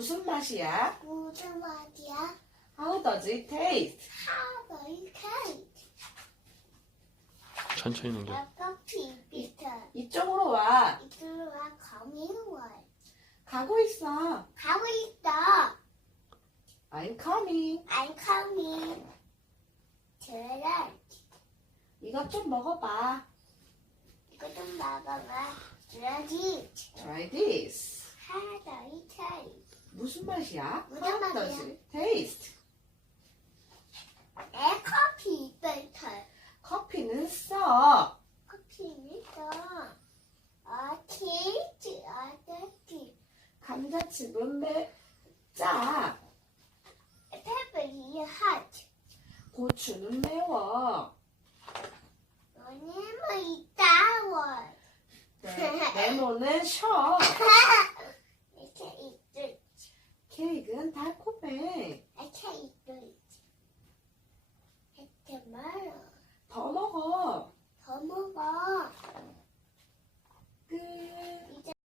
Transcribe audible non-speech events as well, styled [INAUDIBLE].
무슨 맛이야? 무슨 말이야? How does it taste? How do you taste? 천천히 넘겨. 아까 비비터. 이쪽으로 와. 이쪽으로 와 거미월. 가고 있어. 가고 있어. I'm coming. I'm coming. 들어. 이것 좀 먹어봐. 이거 좀 먹어봐. 들어지. Try this. How do you taste? 무슨 맛이야? 무슨 How 맛이야? does it taste? 내 커피 비터. 커피는 써. 커피는 또. 어티지 어티지. 감자칩은 매, 짜. 페퍼리 핫. 고추는 매워. 있다워. 네, 레몬은 셔. [LAUGHS] 이렇게 있을. 케이크는 달콤해. 먹어. 더 먹어.